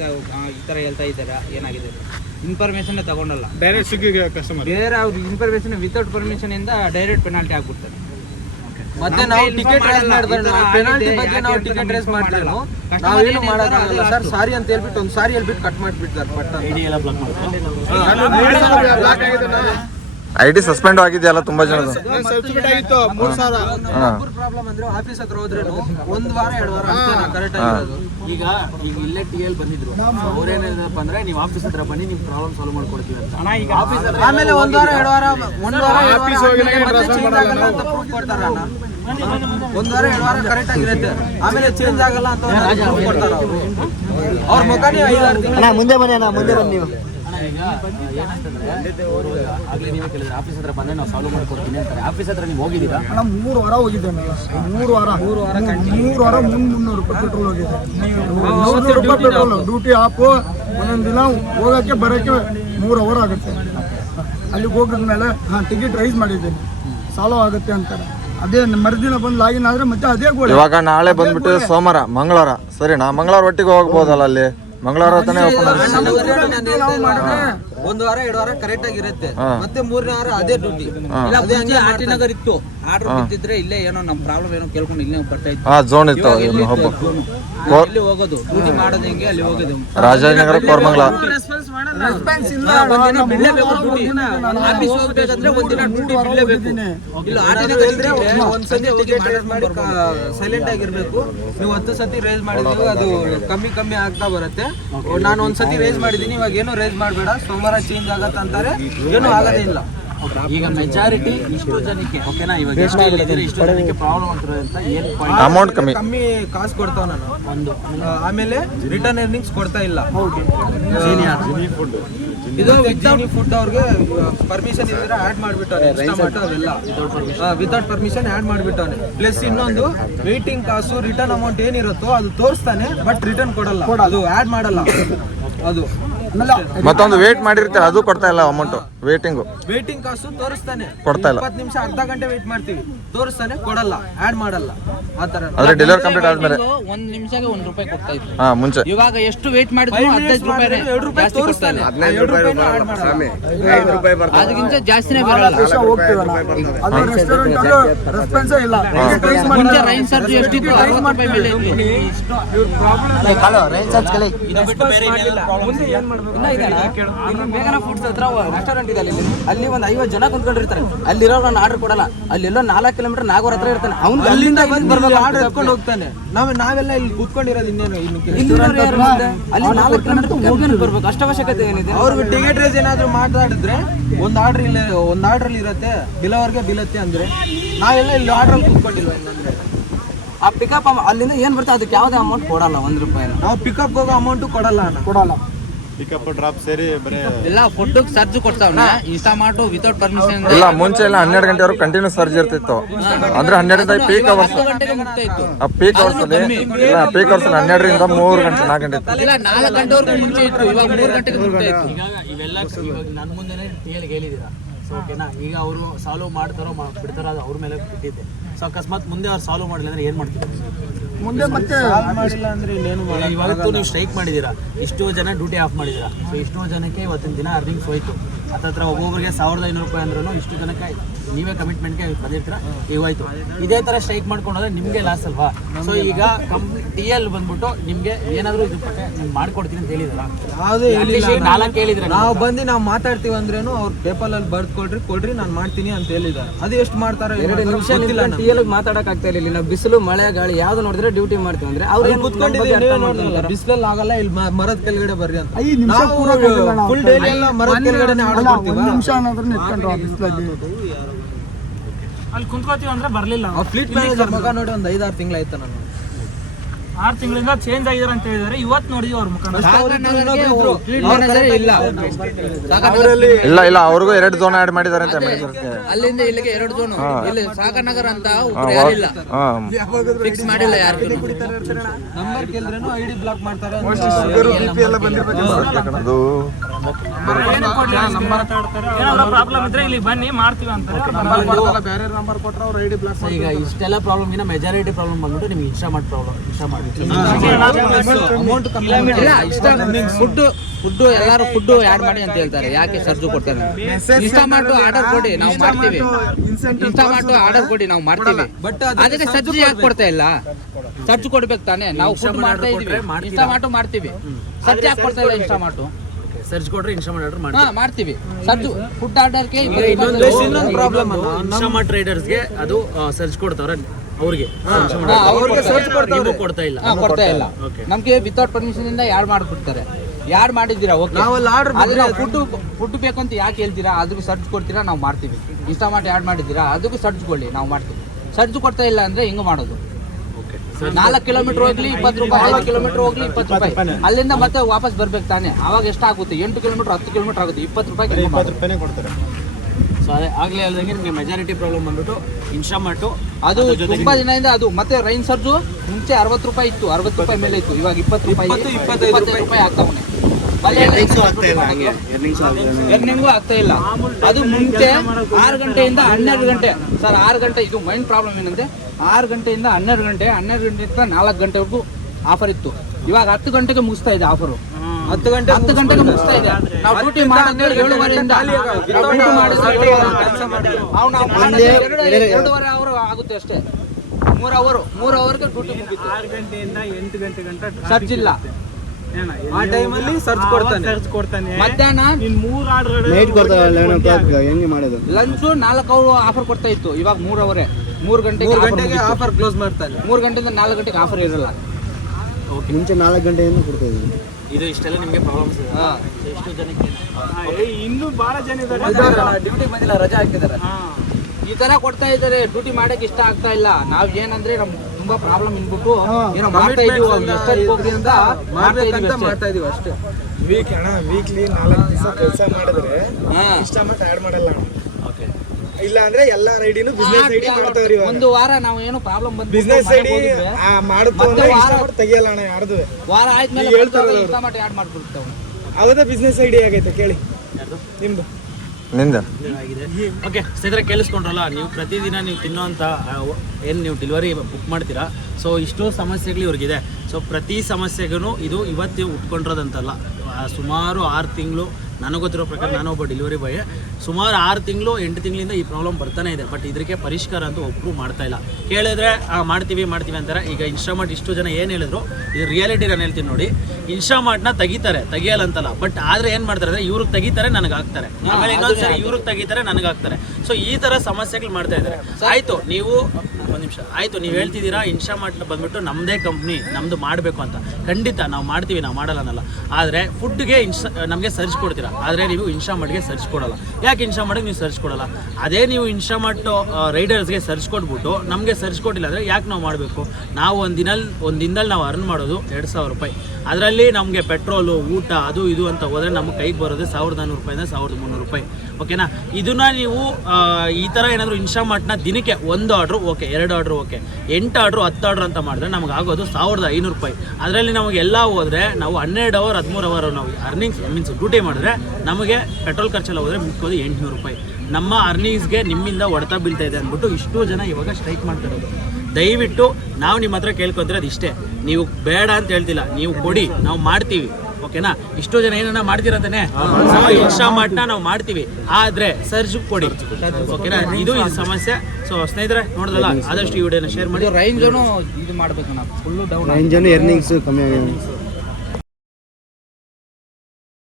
ಈ ಥರ ಹೇಳ್ತಾ ಇದ್ದಾರೆ ಏನಾಗಿದೆ ಇನ್ಫಾರ್ಮೇಷನ್ ತಗೊಂಡಲ್ಲ ಡೈರೆಕ್ಟ್ ಸ್ವಿಗ್ಗಿ ಕಸ್ಟಮರ್ ಬೇರೆ ಅವ್ರ ಇನ್ಫಾರ್ಮೇಷನ್ ವಿತೌಟ್ ಪರ್ಮಿಷನ್ ಇಂದ ಡೈರೆಕ್ಟ್ ಪೆನಾಲ್ಟಿ ಹಾಕ್ಬಿಡ್ತಾರೆ. ಮತ್ತೆ ನಾವು ಟಿಕೆಟ್ ರೇಸ್ ಮಾಡಿದ್ರೆ ಪೆನಾಲ್ಟಿ ಬಗ್ಗೆ ನಾವು ಟಿಕೆಟ್ ರೇಸ್ ಮಾಡಿದ್ರೆ ನಾವೇನು ಮಾಡೋಕ್ಕಾಗಲ್ಲ ಸರ್. ಸಾರಿ ಅಂತ ಹೇಳ್ಬಿಟ್ಟು ಒಂದು ಸಾರಿ ಹೇಳ್ಬಿಟ್ಟು ಕಟ್ ಮಾಡಿಬಿಡ್ತಾರೆ. ಪಟ್ಟ ಐಡಿ ಎಲ್ಲ ಬ್ಲಾಕ್ ಮಾಡ್ತಾರೆ. ಐಡಿ ಸಸ್ಪೆಂಡ್ ಆಗಿದೆಯಲ್ಲ ತುಂಬಾ ಜನದ. ಪ್ರಾಬ್ಲಮ್ ಅಂದ್ರೆ ಆಫೀಸ್ ಹತ್ರ ಹೋದ್ರೆ 1 ವಾರ 2 ವಾರ ಅಷ್ಟೇ ಕರೆಕ್ಟ್ ಆಗಿರೋದು. ಈಗ ಇಲ್ಲೇ ಟಿಎಲ್ ಬಂದಿದ್ರು, ಅವ್ರೇನೇನಪ್ಪ ಅಂದ್ರೆ ನೀವು ಆಫೀಸ್ ಹತ್ರ ಬನ್ನಿ, ನಿಮ್ ಪ್ರಾಬ್ಲಮ್ ಸಾಲ್ವ್ ಮಾಡ್ಕೊಡ್ತೀವಿ ಅಂತ. ಆಮೇಲೆ 1 ವಾರ 2 ವಾರ 1 ವಾರ ಅಂತ ಪ್ರೂಫ್ ಕೊಡ್ತಾರ. 1 ವಾರ 2 ವಾರ ಕರೆಕ್ಟ್ ಆಗಿರುತ್ತೆ, ಆಮೇಲೆ ಚೇಂಜ್ ಆಗಲ್ಲ ಅಂತ ಪ್ರೂಫ್ ಕೊಡ್ತಾರ. ಅವ್ರ ಮುಖಾನೇ 5-6 ತಿಂಗಳು ಮುಂದೆ ಬನ್ನಿ ನೀವು. ಈಗ ಏನಂತಂದ್ರೆ ಆಗ್ಲೇ ನೀವೇ ಕೇಳಿದ್ರೆ ಆಫೀಸ್ ಹತ್ರ ಬಂದ್ರೆ ನಾವು ಸಾಲ್ವ್ ಮಾಡ್ಕೊಡ್ತೀನಿ ಅಂತಾರೆ. ಆಫೀಸ್ ಹತ್ರ ನೀವು ಹೋಗಿದ್ದೀರಾ? 3 ವಾರ ಹೋಗಿದ್ದೆ. 3 ವಾರ 300 ರೂಪಾಯಿ ಪೆಟ್ರೋಲ್ ಹೋಗಿದೆ. 900 ರೂಪಾಯಿ ಪೆಟ್ರೋಲ್ ಡ್ಯೂಟಿ ಆಫ್. ಒಂದೊಂದು ದಿನ ಹೋಗೋಕ್ಕೆ ಬರೋಕ್ಕೆ 3 ಅವರ್ ಆಗುತ್ತೆ. ಅಲ್ಲಿಗೆ ಹೋಗಿದ್ಮೇಲೆ ಟಿಕೆಟ್ ರೈಸ್ ಮಾಡಿದ್ದೀನಿ, ಸಾಲ್ವ್ ಆಗುತ್ತೆ ಅಂತಾರೆ. ಅದೇ ಮರುದಿನ ಬಂದು ಲಾಗಿನ್ ಆದ್ರೆ ಮತ್ತೆ ಅದೇ ಗೋಡೆ. ಇವಾಗ ನಾಳೆ ಬಂದ್ಬಿಟ್ಟು ಸೋಮವಾರ ಮಂಗಳವಾರ ಸರಿನಾ? ಮಂಗಳವಾರ ಒಟ್ಟಿಗೆ ಹೋಗ್ಬೋದಲ್ಲ? ಅಲ್ಲಿ ಮಂಗಳವಾರ ತಾನೇ ಓಪನ್ ಆಗುತ್ತೆ. 1 ವಾರ 2 ವಾರ ಕರೆಕ್ಟ್ ಆಗಿರುತ್ತೆ, ಮತ್ತೆ 3ನೇ ವಾರ ಅದೇ ಡ್ಯೂಟಿ. ಆರ್ಟಿ ನಗರ್ ಇತ್ತು, ಆರ್ಡರ್ ಬಿದ್ದಿದ್ರೆ ಇಲ್ಲೇ ಏನೋ ನಮ್ಮ ಪ್ರಾಬ್ಲಮ್ ಏನೋ ಕೇಳ್ಕೊಂಡು ಇಲ್ಲೇ ಬರ್ತಾ ಇತ್ತು. ಝೋನ್ ಇತ್ತು. ಇಲ್ಲಿ ಹೋಗೋದು ಡ್ಯೂಟಿ ಮಾಡೋದು ಹೆಂಗೆ ಅಲ್ಲಿ ಹೋಗೋದು. ರಾಜಾಜಿನಗರ ಕೋರಮಂಗಲ ಆಫೀಸ್ ಹೋಗ್ಬೇಕಂದ್ರೆ ಒಂದಿನ ಡ್ಯೂಟಿ ಬಿಡಲೇಬೇಕು. ಇಲ್ಲ ಆರ್ಟಿ ನಗರ್ ಇದ್ರೆ ಒಂದ್ಸತಿ ಹೋಗಿ ಮಾಡಿ ಸೈಲೆಂಟ್ ಆಗಿರ್ಬೇಕು. ನೀವು 10 ಸತಿ ರೇಸ್ ಮಾಡಿದ್ರೆ ಅದು ಕಮ್ಮಿ ಆಗ್ತಾ ಬರುತ್ತೆ. ನಾನು ಒಂದ್ಸತಿ ರೇಸ್ ಮಾಡಿದೀನಿ, ಇವಾಗ ಏನು ರೇಸ್ ಮಾಡಬೇಡ, ಸೋಮವಾರ ಚೇಂಜ್ ಆಗತ್ತ ಅಂತಾರೆ, ಏನು ಆಗೋದೇ ಇಲ್ಲ. ಈಗ ಮೆಜಾರಿಟಿ ಇಷ್ಟು ಜನಕ್ಕೆ ಓಕೆನಾ, ಇವಾಗ ಎಷ್ಟು ಇಲ್ಲಿದ್ದಾರೆ ಇಷ್ಟು ಜನಕ್ಕೆ ಪ್ರಾಬ್ಲಮ್ ಆಗ್ತದೆ ಅಂತ ಏನು ಅಮೌಂಟ್ ಕಮ್ಮಿ ಕಾಸು ಕೊಡ್ತಾವ ನಾನು ಒಂದು. ಆಮೇಲೆ ರಿಟರ್ನ್ ಎರ್ನಿಂಗ್ಸ್ ಕೊಡ್ತಾ ಇಲ್ಲ. ಇದು ವಿತೌಟ್ ಫುಡ್ ಅವ್ರಿಗೆ ಪರ್ಮಿಷನ್ ಇದ್ರೆ ಆಡ್ ಮಾಡ್ಬಿಟ್ಟವ್ರೆ, ಅವೆಲ್ಲ ವಿತೌಟ್ ಪರ್ಮಿಷನ್ ಆಡ್ ಮಾಡ್ಬಿಟ್ಟವ್ನೆ. ಪ್ಲಸ್ ಇನ್ನೊಂದು ವೇಟಿಂಗ್ ಕಾಸು ರಿಟರ್ನ್ ಅಮೌಂಟ್ ಏನಿರುತ್ತೋ ಅದು ತೋರಿಸ್ತಾನೆ, ಬಟ್ ರಿಟರ್ನ್ ಕೊಡಲ್ಲ, ಅದು ಆಡ್ ಮಾಡಲ್ಲ. ಅದು ಮತ್ತೊಂದು ವೇಟ್ ಮಾಡಿರ್ತಾರೆ, ಅದು ಕೊಡ್ತಾ ಇಲ್ಲ ಅಮೌಂಟ್. ವೇಟಿಂಗ್ ಕಾಸು ತೋರಿಸ್ತಾನೆ, ಕೊಡ್ತಾ ಇಲ್ಲ. 20 ನಿಮಿಷ ಅರ್ಧ ಗಂಟೆ ವೇಟ್ ಮಾಡ್ತೀವಿ, ತೋರಿಸ್ತಾನೆ, ಕೊಡಲ್ಲ, ಆಡ್ ಮಾಡಲ್ಲ. ಆತರ ಆದ್ರೆ ಡೆಲಿವರಿ ಕಂಪ್ಲೀಟ್ ಆದ್ಮೇಲೆ 1 ನಿಮಿಷಕ್ಕೆ 1 ರೂಪಾಯಿ ಕೊಡ್ತಾ ಇತ್ತು. ಮುಂಚೆ ಇವಾಗ ಎಷ್ಟು ವೇಟ್ ಮಾಡಿದ್ರು 15 ರೂಪಾಯಿ ತೋರಿಸ್ತಾನೆ. 2 ರೂಪಾಯಿ ಅದಕ್ಕಿಂತ ಜಾಸ್ತಿನೇ ಬರಲ್ಲ. ರೈನ್ ಚಾರ್ಜ್ ಎಷ್ಟಿತ್ತು? 60 ರೂಪಾಯಿ ಮೇಲೆ ಇತ್ತು. ಮೇಘನಾ ಫುಡ್ಸ್ ಹತ್ರ ರೆಸ್ಟೋರೆಂಟ್ ಇದೆ, ಅಲ್ಲಿ ಒಂದು 50 ಜನ ಕುಂತ್ಕೊಂಡಿರ್ತಾರೆ. ಅಲ್ಲಿರೋ ನಾನು ಆರ್ಡರ್ ಕೊಡಲ್ಲ, ಅಲ್ಲೆಲ್ಲೋ 4 ಕಿಲೋಮೀಟರ್ ನಾಗೂರ್ ಹತ್ರ ಇರ್ತಾನೆ. ಅವ್ನು ಅಲ್ಲಿಂದ ಬರ್ಬೇಕು, ಆರ್ಡರ್ ಎತ್ಕೊಂಡು ಹೋಗ್ತಾನೆ. ನಾವೆಲ್ಲ ಇಲ್ಲಿ ಕುತ್ಕೊಂಡಿರೋದು ಇನ್ನೇನು ಅಲ್ಲಿ 4 ಕಿಲೋಮೀಟರ್ ಹೋಗಿ ಬರ್ಬೇಕು. ಅಷ್ಟವಶ್ಯಕತೆ ಏನಿದೆ? ಅವ್ರಿಗೆ ಟಿಕೆಟ್ ರೇಸ್ ಏನಾದ್ರು ಮಾತಾಡಿದ್ರೆ ಒಂದು ಆರ್ಡರ್ ಇರುತ್ತೆ, ಬಿಲವರ್ಗೆ ಬಿಲತ್ತೆ ಅಂದ್ರೆ ನಾವೆಲ್ಲ ಇಲ್ಲಿ ಆರ್ಡರ್ ಕುತ್ಕೊಂಡಿಲ್ವ? ಏನಂದ್ರೆ ಆ ಪಿಕಪ್ ಅಲ್ಲಿಂದ ಏನ್ ಬರ್ತದೆ ಅದಕ್ಕೆ ಯಾವುದೇ ಅಮೌಂಟ್ ಕೊಡಲ್ಲ, 1 ರೂಪಾಯಿ. ನಾವು ಪಿಕಪ್ ಹೋಗೋ ಅಮೌಂಟ್ ಕೊಡಲ್ಲ. ಪಿಕಪ್ ಡ್ರಾಪ್ ಸೇರಿ ಎಲ್ಲ ಫುಡ್ ಸರ್ಜ್ ಕೊಡ್ತಾವ್ನೆ. ಇನ್ಸ್ಟಾಮಾರ್ಟ್ ವಿತೌಟ್ ಪರ್ಮಿಷನ್ ಇಲ್ಲ. ಮುಂಚೆ ಎಲ್ಲ 12 ಗಂಟೆವರೆಗೂ ಕಂಟಿನ್ಯೂ ಸರ್ಜ್ ಇರ್ತಿತ್ತು. ಅಂದ್ರೆ 12 ಪೀಕ್ ಅವರ್ಸ್. ಪೀಕ್ ಅವರ್ಸ್ ಅಲ್ಲಿ ಇಲ್ಲ, ಪೀಕ್ ಅವರ್ಸ್ 12ರಿಂದ 3 ಗಂಟೆ 4 ಗಂಟೆ ಇತ್ತು. ಇಲ್ಲ 4 ಗಂಟೆವರೆಗೂ ಮುಂಚೆ ಇತ್ತು, ಇವಾಗ 3 ಗಂಟೆಗೆ ಮುಕ್ತ ಇತ್ತು. ಈಗ ಇವೆಲ್ಲ ಇವಾಗ ನನ್ನ ಮುಂದೆನೇ ಟಿಎಲ್ಗೆ ಹೇಳಿದ್ದೀರಾ, ಸೊ ಓಕೆನಾ? ಈಗ ಅವರು ಸಾಲ್ವ್ ಮಾಡ್ತಾರೋ ಬಿಡ್ತಾರೋ ಅದು ಅವ್ರ ಮೇಲೆ ಬಿಟ್ಟಿದ್ದೆ. ಸೊ ಅಕಸ್ಮಾತ್ ಮುಂದೆ ಅವ್ರು ಸಾಲ್ವ್ ಮಾಡಿಲ್ಲ ಅಂದ್ರೆ ಏನು ಮಾಡ್ತೀವಿ? ಮುಂದೆ ಮತ್ತೆ ಮಾಡಿಲ್ಲ ಅಂದ್ರೆ ಇನ್ನೇನು ಇವತ್ತು ನೀವು ಸ್ಟ್ರೈಕ್ ಮಾಡಿದ್ದೀರಾ, ಇಷ್ಟೋ ಜನ ಡ್ಯೂಟಿ ಆಫ್ ಮಾಡಿದ್ದೀರಾ. ಸೊ ಇಷ್ಟೋ ಜನಕ್ಕೆ ಇವತ್ತಿನ ದಿನ ಅರ್ನಿಂಗ್ಸ್ ಹೋಯ್ತು. ಹತ್ರ ಒಬ್ಬೊಬ್ಬರಿಗೆ 1500 ರೂಪಾಯಿ ಅಂದ್ರೂ ಇಷ್ಟು ಜನಕ್ಕೆ ನೀವೇ ಕಮಿಟ್ಮೆಂಟ್ಗೆ ಬಂದಿರ್ತೀರಾ, ಈಗ ಹೋಯ್ತು. ಇದೇ ಥರ ಸ್ಟ್ರೈಕ್ ಮಾಡ್ಕೊಂಡ್ರೆ ನಿಮಗೆ ಲಾಸ್ ಅಲ್ವಾ? ಸೊ ಈಗ ಟಿಎಲ್ ಬಂದ್ಬಿಟ್ಟು ನಿಮಗೆ ಏನಾದರೂ ಇದು ಪಟ್ಟೆ ನೀವು ಮಾಡ್ಕೊಡ್ತೀನಿ ಅಂತ ಹೇಳಿದ್ರಲ್ಲ, ನಾಲ್ಕು ಹೇಳಿದ್ರೆ ನಾವು ಬಂದು ನಾವು ಮಾತಾಡ್ತೀವಿ ಅಂದ್ರೇನು ಅವ್ರು ಪೇಪರಲ್ಲಿ ಬರ್ದು ಕೊಡ್ರಿ ನಾನು ಮಾಡ್ತೀನಿ ಅಂತ ಹೇಳಿದ್ದಾರೆ. ಅದು ಎಷ್ಟು ಮಾಡ್ತಾರೋ 2 ನಿಮಿಷ ಟಿಎಲ್ ಮಾತಾಡಕ್ ಆಗ್ತಾ ಇಲ್ಲ. ನಾವು ಬಿಸಿಲು ಮಳೆ ಗಾಳಿ ಯಾವ್ದು ನೋಡಿದ್ರೆ ಡ್ಯೂಟಿ ಮಾಡ್ತೀವಿ ಅಂದ್ರೆ ಅವ್ರು ಕುತ್ಕೊಂಡಿದ್ದೀವಿ, ಬಿಸಿಲಲ್ಲಿ ಆಗಲ್ಲ, ಇಲ್ಲಿ ಮರದ ಕೆಳಗಡೆ ಬರ್ರಿ ಅಂತ. ಫುಲ್ ಡೇ ಎಲ್ಲ ಮರದ ಕೆಳಗಡೆ ನಿಮಿಷ ಅಲ್ಲಿ ಕುಂತ್ಕೋತೀವಿ ಅಂದ್ರೆ ಬರ್ಲಿಲ್ಲ. ಫ್ಲೀಟ್ ಮ್ಯಾನೇಜರ್ ಮಗ ನೋಡಿ ಒಂದು 5-6 ತಿಂಗಳಾಯ್ತು. ನಾನು 6 ತಿಂಗಳಿಂದ ಚೇಂಜ್ ಆಗಿದಾರೆ ಅಂತ ಹೇಳಿದಾರೆ. ಇವತ್ತು ನೋಡಿದ್ವಿ ಅವ್ರ ಮುಖ. ಇಲ್ಲ ಅವ್ರಿಗೂ 2 ಝೋನ್ ಆಡ್ ಮಾಡಿದಾರೆ ಅಂತ. ಅಲ್ಲಿಂದ ಇಲ್ಲಿಗೆ 2 ಝೋನ್. ಇಲ್ಲಿ ಸಾಗರನಗರ ಅಂತ ಯಾರಿಲ್ಲ, ಫಿಕ್ಸ್ ಮಾಡಿಲ್ಲ ಯಾರು. ನಂಬರ್ ಕೇಳಿದ್ರೇನು ಐಡಿ ಬ್ಲಾಕ್ ಮಾಡ್ತಾರೆ. ಅದು ಏನಾದ್ರು ಪ್ರಾಬ್ಲಮ್ ಇದ್ರೆ ಇಲ್ಲಿ ಬನ್ನಿ ಮಾಡ್ತೀವಿ ಅಂತಾರೆ. ಈಗ ಇಷ್ಟೆಲ್ಲ ಪ್ರಾಬ್ಲಮ್ ಇನ್ನ ಮೆಜಾರಿಟಿ ಪ್ರಾಬ್ಲಮ್ ಬಂದ್ಬಿಟ್ಟು ನಿಮ್ಗೆ ಇನ್ಸ್ಟಾಮಾರ್ಟ್ ಪ್ರಾಬ್ಲಮ್. ಅಮೌಂಟ್ ಕಮ್ಮಿ ಇಲ್ಲ. ಫುಡ್ ಎಲ್ಲಾರು ಫುಡ್ ಆಡ್ ಮಾಡಿ ಅಂತ ಹೇಳ್ತಾರೆ. ಯಾಕೆ ಸರ್ಜು ಕೊಡ್ತಾರೆ? ಇನ್ಸ್ಟಾಮಾರ್ಟ್ ಆರ್ಡರ್ ಕೊಡಿ, ನಾವು ಮಾಡ್ತೀವಿ. ಇನ್ಸ್ಟಾಮಾರ್ಟ್ ಆರ್ಡರ್ ಕೊಡಿ, ನಾವು ಮಾಡ್ತೀವಿ. ಬಟ್ ಅದಕ್ಕೆ ಸರ್ಜು ಯಾಕೆ ಕೊಡ್ತಾ ಇಲ್ಲ? ಸರ್ಜು ಕೊಡ್ಬೇಕು ತಾನೆ. ನಾವು ಫುಡ್ ಮಾಡ್ತಾ ಇದೀವಿ, ಇನ್ಸ್ಟಾಮಾರ್ಟ್ ಮಾಡ್ತೀವಿ. ಸರ್ಜು ಯಾಕೆ ಕೊಡ್ತಾ ಇಲ್ಲ? ಇನ್ಸ್ಟಾಮಾರ್ಟ್ ಸರ್ಚ್ ಕೊಟ್ರೆ ಇನ್ಸ್ಟಾಮಾರ್ಟ್ ಆರ್ಡರ್ ಮಾಡಿ. ಮಾಡ್ತೀವಿ. ಸರ್ಜು ಫುಡ್ ಆರ್ಡರ್ಗೆ ಇನ್ನೊಂದು ಪ್ರಾಬ್ಲಮ್ ಇನ್ಸ್ಟಾಮಾರ್ಟ್ ರೈಡರ್ಸ್ಗೆ ಅದು ಸರ್ಚ್ ಕೊಡ್ತಾವ್ರೆ ಅವ್ರಿಗೆ ಕೊಡ್ತಾ ಇಲ್ಲ. ಕೊಡ್ತಾ ಇಲ್ಲ. ನಮ್ಗೆ ವಿತೌಟ್ ಪರ್ಮಿಷನ್ ಇಂದ ಯಾಡ್ ಮಾಡ್ಬಿಡ್ತಾರೆ. ಯಾಡ್ ಮಾಡಿದ್ದೀರಾ ಓಕೆ, ಆದ್ರೆ ನಾವು ಫುಡ್ ಬೇಕು ಅಂತ ಯಾಕೆ ಹೇಳ್ತೀರಾ? ಅದಕ್ಕೂ ಸರ್ಚ್ ಕೊಡ್ತೀರಾ, ನಾವು ಮಾಡ್ತೀವಿ. ಇನ್ಸ್ಟಾಮಾರ್ಟ್ ಯಾಡ್ ಮಾಡಿದ್ದೀರಾ, ಅದಕ್ಕೂ ಸರ್ಚ್ ಕೊಡಿ, ನಾವು ಮಾಡ್ತೀವಿ. ಸರ್ಚ್ ಕೊಡ್ತಾ ಇಲ್ಲ ಅಂದ್ರೆ ಹಿಂಗ ಮಾಡೋದು. 4 ಕಿಲೋಮೀಟರ್ ಹೋಗ್ಲಿ 20 ರೂಪಾಯಿ, 5 ಕಿಲೋಮೀಟರ್ ಹೋಗ್ಲಿ 20 ರೂಪಾಯಿ. ಅಲ್ಲಿಂದ ಮತ್ತೆ ವಾಪಸ್ ಬರ್ಬೇಕು ತಾನೆ. ಅವಾಗ ಎಷ್ಟಾಗುತ್ತೆ? 8 ಕಿಲೋಮೀಟರ್ 10 ಕಿಲೋಮೀಟರ್ ಆಗುತ್ತೆ. 20 ರೂಪಾಯಿ ಕೊಡ್ತಾರೆ. ಸೊ ಅದೇ ಆಗ್ಲೇ ಹೇಳ್ದಂಗೆ ನಿಮಗೆ ಮೆಜಾರಿಟಿ ಪ್ರಾಬ್ಲಮ್ ಬಂದ್ಬಿಟ್ಟು ಇನ್ಸ್ಟಾಮಾರ್ಟ್ ಅದು ತುಂಬಾ ದಿನದಿಂದ. ಅದು ಮತ್ತೆ ರೈನ್ ಸರ್ಜು ಮುಂಚೆ 60 ರೂಪಾಯಿ ಇತ್ತು, 60 ರೂಪಾಯಿ ಮೇಲೆ ಇತ್ತು. ಇವಾಗ 20 ರೂಪಾಯಿ 25 ರೂಪಾಯಿ ಆಗ್ತಾವನೆ. ಎರ್ನಿಂಗು ಆಗ್ತಾ ಇಲ್ಲ. ಅದು ಮುಂಚೆ 6 ಗಂಟೆಯಿಂದ 12 ಗಂಟೆ ಸರ್. 6 ಗಂಟೆ ಇದು ಮೈನ್ ಪ್ರಾಬ್ಲಮ್ ಏನಂದ್ರೆ 6 ಗಂಟೆಯಿಂದ 12 ಗಂಟೆ, 12 ಗಂಟೆಯಿಂದ 4 ಗಂಟೆವರೆಗೂ ಆಫರ್ ಇತ್ತು. ಇವಾಗ 10 ಗಂಟೆಗೆ ಮುಗಿಸ್ತಾ ಇದೆ ಆಫರು. 10 ಗಂಟೆಗೆ ಮುಗಿಸ್ತಾ ಇದೆ. ನಾವು ಡ್ಯೂಟಿ ಮಾಡಿದ್ರೆ 7:30 2.5 ಅವರ್ ಆಗುತ್ತೆ ಅಷ್ಟೇ. 3 ಅವರ್ಗೆ ಡ್ಯೂಟಿ ಮುಗಿತು. 6 ಗಂಟೆಯಿಂದ 8 ಗಂಟೆ ಗಂಟ ಸರ್ಚ್ ಇಲ್ಲ. ಆ ಟೈಮಲ್ಲಿ ಸರ್ಚ್ ಕೊಡ್ತಾನೆ. ಮಧ್ಯಾಹ್ನ 3 ಆರ್ಡರ್ ಹೆಂಗೆ ಮಾಡೋದು? ಲಂಚ್ 4 ಅವರ್ ಆಫರ್ ಕೊಡ್ತಾ ಇತ್ತು. ಇವಾಗ 3 ಅವರೇ. 3 ಗಂಟೆಗೆ ಆಫರ್ ಕ್ಲೋಸ್ ಮಾಡ್ತಾನೆ. 3 ಗಂಟೆಯಿಂದ 4 ಗಂಟೆಗೆ ಆಫರ್ ಇರಲ್ಲ. ಮುಂಚೆ 4 ಗಂಟೆಯಿಂದ ಕೊಡ್ತಾ ಇದ್ದೀವಿ. ಇದು ಇಷ್ಟೆಲ್ಲ ನಿಮಗೆ ಪ್ರಾಬ್ಲಮ್ಸ್ ಇದೆ. ಎಷ್ಟು ಜನಕ್ಕೆ ಇನ್ನೂ ಬಹಳ ಜನ ಇದ್ದಾರೆ. ಡ್ಯೂಟಿ ಬಂದಿಲ್ಲ, ರಜೆ ಹಾಕಿದ್ದಾರೆ. ಈ ತರ ಕೊಡ್ತಾ ಇದ್ದಾರೆ. ಡ್ಯೂಟಿ ಮಾಡಕ್ ಇಷ್ಟ ಆಗ್ತಾ ಇಲ್ಲ. ನಾವ್ ಏನಂದ್ರೆ ನಮ್ ತುಂಬಾ ಪ್ರಾಬ್ಲಮ್ ಇನ್ಬಿಟ್ಟು ಏನೋ ಮಾಡ್ತಾ ಇದೀವಿ ಅಷ್ಟೇ. ವೀಕ್ಲಿ 4 ದಿವಸ ಕೆಲಸ ಮಾಡಿದ್ರೆ ಇನ್ಸ್ಟಾಮಾರ್ಟ್ ಆಡ್ ಮಾಡಲ್ಲ. ಓಕೆ. ಇಲ್ಲ ಅಂದ್ರೆ ಎಲ್ಲಾ ರೈಡಿನು ಬಿಸ್ನೆಸ್ ಐಡಿ ಮಾಡ್ತಾವ್ರಿ. ಒಂದು ವಾರ ನಾವು ಏನೋ ಪ್ರಾಬ್ಲಮ್ ಬಂದು ಬಿಸ್ನೆಸ್ ಐಡಿ ಮಾಡುತ್ತೆ ಇನ್ಸ್ಟಾಮಾರ್ಟ್ ತೆಗಿಯಲ್ಲ ಅಣ್ಣ ಯಾರ್ದು. ವಾರ ಆದ್ಮೇಲೆ ಇನ್ಸ್ಟಾಮಾರ್ಟ್ ಆಡ್ ಮಾಡ್ಬಿಡ್ತಾವೆ. ಅವದ ಬಿಸ್ನೆಸ್ ಐಡಿ ಆಗೈತೆ ಕೇಳಿ ನಿಮ್ದು. ನಿಂದ ಓಕೆ ಸ್ನೇಹಿತರೆ, ಕೇಳಿಸ್ಕೊಂಡ್ರಲ್ಲ, ನೀವು ಪ್ರತಿದಿನ ನೀವು ತಿನ್ನೋಂಥ ಏನು ನೀವು ಡೆಲಿವರಿ ಬುಕ್ ಮಾಡ್ತೀರಾ. ಸೊ ಇಷ್ಟು ಸಮಸ್ಯೆಗಳು ಇವ್ರಿಗಿದೆ. ಸೊ ಪ್ರತಿ ಸಮಸ್ಯೆಗೂ ಇದು ಇವತ್ತು ಉಟ್ಕೊಂಡಿರೋದಂತಲ್ಲ. ಸುಮಾರು 6 ತಿಂಗಳು ನನಗೆ ಗೊತ್ತಿರೋ ಪ್ರಕಾರ, ನಾನು ಒಬ್ಬ ಡೆಲಿವರಿ ಬಾಯ್, ಸುಮಾರು 6 ತಿಂಗಳು 8 ತಿಂಗಳಿಂದ ಈ ಪ್ರಾಬ್ಲಮ್ ಬರ್ತಾನೆ ಇದೆ. ಬಟ್ ಇದಕ್ಕೆ ಪರಿಷ್ಕಾರ ಅಂತೂ ಒಬ್ಬರು ಮಾಡ್ತಾ ಇಲ್ಲ. ಕೇಳಿದ್ರೆ ಮಾಡ್ತೀವಿ ಅಂತಾರೆ. ಈಗ ಇನ್ಸ್ಟಾಮಾರ್ಟ್ ಇಷ್ಟು ಜನ ಏನು ಹೇಳಿದ್ರು, ಇದು ರಿಯಾಲಿಟಿ ನಾನು ಹೇಳ್ತೀನಿ ನೋಡಿ. ಇನ್ಸ್ಟಾಮಾರ್ಟ್ನ ತೆಗಿಯಲ್ಲ ಅಂತಲ್ಲ. ಬಟ್ ಆದರೆ ಏನು ಮಾಡ್ತಾರೆ ಅಂದರೆ ಇವ್ರಿಗೆ ತೆಗಿತಾರೆ, ನನಗೆ ಹಾಕ್ತಾರೆ. ಆಮೇಲೆ ಇನ್ನೊಂದ್ಸರಿ ಇವ್ರಿಗೆ ತೆಗಿತಾರೆ, ನನಗೆ ಹಾಕ್ತಾರೆ. ಸೊ ಈ ಥರ ಸಮಸ್ಯೆಗಳು ಮಾಡ್ತಾ ಇದ್ದಾರೆ. ಆಯಿತು, ನೀವು ಒಂದು ನಿಮಿಷ ಆಯಿತು, ನೀವು ಹೇಳ್ತಿದ್ದೀರಾ ಇನ್ಸ್ಟಾಮಾರ್ಟ್ನ ಬಂದ್ಬಿಟ್ಟು ನಮ್ಮದೇ ಕಂಪ್ನಿ, ನಮ್ಮದು ಮಾಡಬೇಕು ಅಂತ. ಖಂಡಿತ ನಾವು ಮಾಡ್ತೀವಿ, ನಾವು ಮಾಡಲ್ಲ ಅನ್ನಲ್ಲ. ಆದರೆ ಫುಡ್ಗೆ ನಮಗೆ ಸರ್ಚ್ ಕೊಡ್ತೀರಾ, ಆದರೆ ನೀವು ಇನ್ಸ್ಟಾಮಾರ್ಟ್ಗೆ ಸರ್ಚ್ ಕೊಡಲ್ಲ. ಯಾಕೆ ಇನ್ಸ್ಟಾಮಾರ್ಟ್ಗೆ ನೀವು ಸರ್ಚ್ ಕೊಡಲ್ಲ? ಅದೇ ನೀವು ಇನ್ಸ್ಟಾಮಾರ್ಟ್ ರೈಡರ್ಸ್ಗೆ ಸರ್ಚ್ ಕೊಟ್ಬಿಟ್ಟು ನಮಗೆ ಸರ್ಚ್ ಕೊಟ್ಟಿಲ್ಲ ಅಂದರೆ ಯಾಕೆ ನಾವು ಮಾಡಬೇಕು? ನಾವು ಒಂದು ದಿನದಲ್ಲಿ ನಾವು ಅರ್ನ್ ಮಾಡೋದು 2,000 ರೂಪಾಯಿ. ಅದರಲ್ಲಿ ನಮಗೆ ಪೆಟ್ರೋಲು, ಊಟ, ಅದು ಇದು ಅಂತ ಹೋದರೆ ನಮಗೆ ಕೈಗೆ ಬರೋದು 1,400 ರೂಪಾಯಿಂದ 1,300 ರೂಪಾಯಿ. ಓಕೆನಾ? ಇದನ್ನ ನೀವು ಈ ಥರ ಏನಾದರೂ ಇನ್ಸ್ಟಾಮಾರ್ಟ್ನ ದಿನಕ್ಕೆ 1 order okay, 2 order okay, 8 order 10 order ಅಂತ ಮಾಡಿದ್ರೆ ನಮಗೆ ಆಗೋದು 1,500 ರೂಪಾಯಿ. ಅದರಲ್ಲಿ ನಮಗೆಲ್ಲ ಹೋದರೆ ನಾವು 12 ಅವರ್ 13 ಅವರ್ ನಾವು ಅರ್ನಿಂಗ್ಸ್ ಮೀನ್ಸ್ ಡ್ಯೂಟಿ ಮಾಡಿದ್ರೆ ನಮಗೆ ಪೆಟ್ರೋಲ್ ಖರ್ಚೆಲ್ಲ ಹೋದರೆ ಮುಕ್ಕೋದು 800 ರೂಪಾಯಿ. ನಮ್ಮ ಅರ್ನಿಂಗ್ಸ್ಗೆ ನಿಮ್ಮಿಂದ ಹೊಡೆತ ಬೀಳ್ತಾ ಇದೆ ಅಂದ್ಬಿಟ್ಟು ಇಷ್ಟು ಜನ ಇವಾಗ ಸ್ಟ್ರೈಕ್ ಮಾಡ್ತಾ ಇರೋದು. ದಯವಿಟ್ಟು ನಾವು ನಿಮ್ಮ ಹತ್ರ ಕೇಳ್ಕೊತಿರೋದು ಇಷ್ಟೇ, ನೀವು ಬೇಡ ಅಂತ ಹೇಳ್ತಿಲ್ಲ, ನೀವು ಕೊಡಿ, ನಾವು ಮಾಡ್ತೀವಿ. ಓಕೆನಾ? ಇಷ್ಟು ಜನ ಏನನ್ನ ಮಾಡ್ತಿರತಾನೆ, ಇನ್ಸ್ಟಾಮಾರ್ಟ್ನ ನಾವು ಮಾಡ್ತೀವಿ, ಆದ್ರೆ ಸರ್ಜ್ ಕೊಡಿ. ಓಕೆನಾ? ಇದು ಸಮಸ್ಯೆ. ಸೊ ಸ್ನೇಹಿತರೆ ನೋಡಿದ್ರಲ್ಲ, ಆದಷ್ಟು ಈ ವಿಡಿಯೋನ ಶೇರ್ ಮಾಡಿ. ರೈಂಜ್ ಇದು ಮಾಡ್ಬೇಕು ನಾವು ಫುಲ್ ಡೌನ್. ರೈಂಜ್ ಎರ್ನಿಂಗ್ಸ್ ಕಮ್ಮಿ ಆಗಿದೆ.